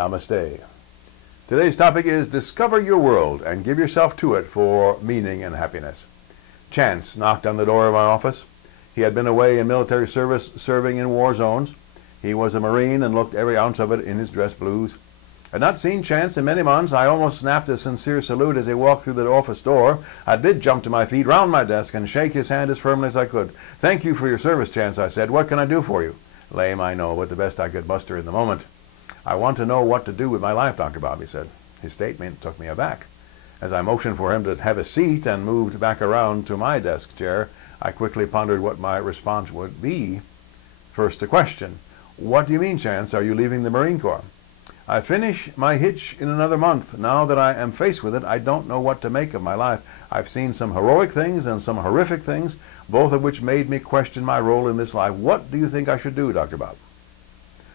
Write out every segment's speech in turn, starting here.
Namaste. Today's topic is discover your world and give yourself to it for meaning and happiness. Chance knocked on the door of my office. He had been away in military service, serving in war zones. He was a Marine and looked every ounce of it in his dress blues. I had not seen Chance in many months. I almost snapped a sincere salute as he walked through the office door. I did jump to my feet, round my desk, and shake his hand as firmly as I could. "Thank you for your service, Chance," I said. "What can I do for you?" Lame, I know, but the best I could muster in the moment. "I want to know what to do with my life, Dr. Bob," he said. His statement took me aback. As I motioned for him to have a seat and moved back around to my desk chair, I quickly pondered what my response would be. First, a question. "What do you mean, Chance? Are you leaving the Marine Corps?" "I finish my hitch in another month. Now that I am faced with it, I don't know what to make of my life. I've seen some heroic things and some horrific things, both of which made me question my role in this life. What do you think I should do, Dr. Bob?"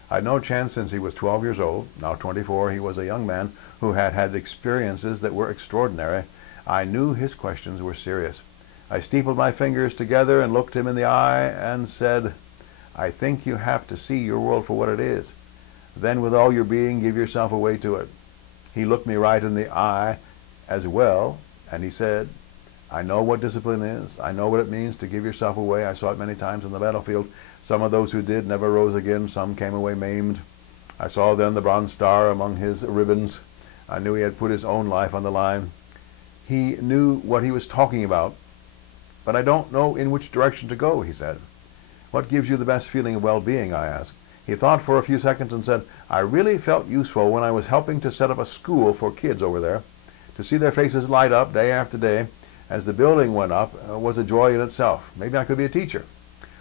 I'd known Chance since he was 12 years old. Now 24, he was a young man who had had experiences that were extraordinary. I knew his questions were serious. I steepled my fingers together and looked him in the eye and said, "I think you have to see your world for what it is. Then with all your being, give yourself away to it." He looked me right in the eye as well, and he said, "I know what discipline is. I know what it means to give yourself away. I saw it many times on the battlefield. Some of those who did never rose again. Some came away maimed. I saw then the Bronze Star among his ribbons. I knew he had put his own life on the line. He knew what he was talking about. But I don't know in which direction to go," he said. "What gives you the best feeling of well-being?" I asked. He thought for a few seconds and said, "I really felt useful when I was helping to set up a school for kids over there. To see their faces light up day after day as the building went up was a joy in itself. Maybe I could be a teacher."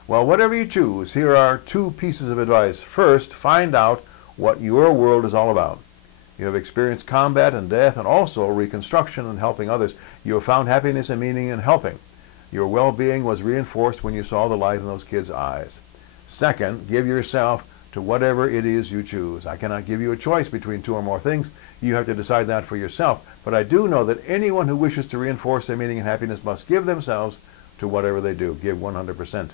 "Well, whatever you choose, here are 2 pieces of advice. First, find out what your world is all about. You have experienced combat and death and also reconstruction and helping others. You have found happiness and meaning in helping. Your well-being was reinforced when you saw the light in those kids' eyes. Second, give yourself to whatever it is you choose. I cannot give you a choice between 2 or more things. You have to decide that for yourself. But I do know that anyone who wishes to reinforce their meaning and happiness must give themselves to whatever they do. Give 100%.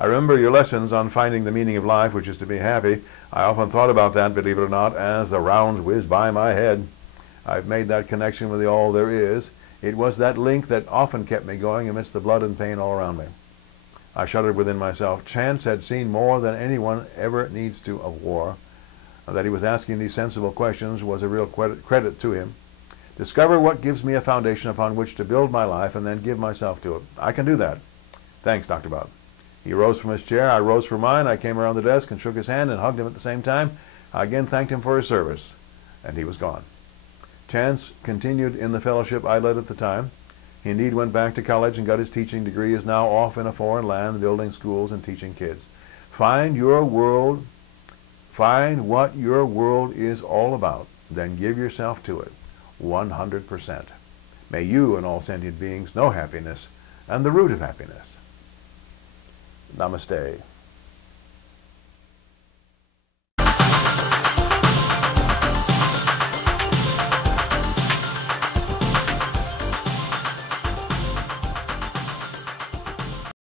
I remember your lessons on finding the meaning of life, which is to be happy. I often thought about that, believe it or not, as the rounds whizzed by my head. I've made that connection with the all there is. It was that link that often kept me going amidst the blood and pain all around me. I shuddered within myself. Chance had seen more than anyone ever needs to of war. That he was asking these sensible questions was a real credit to him. Discover what gives me a foundation upon which to build my life and then give myself to it. I can do that. Thanks, Dr. Bob. He rose from his chair. I rose from mine. I came around the desk and shook his hand and hugged him at the same time. I again thanked him for his service, and he was gone. Chance continued in the fellowship I led at the time. He indeed went back to college and got his teaching degree, is now off in a foreign land building schools and teaching kids. Find your world, find what your world is all about, then give yourself to it 100%. May you and all sentient beings know happiness and the root of happiness. Namaste.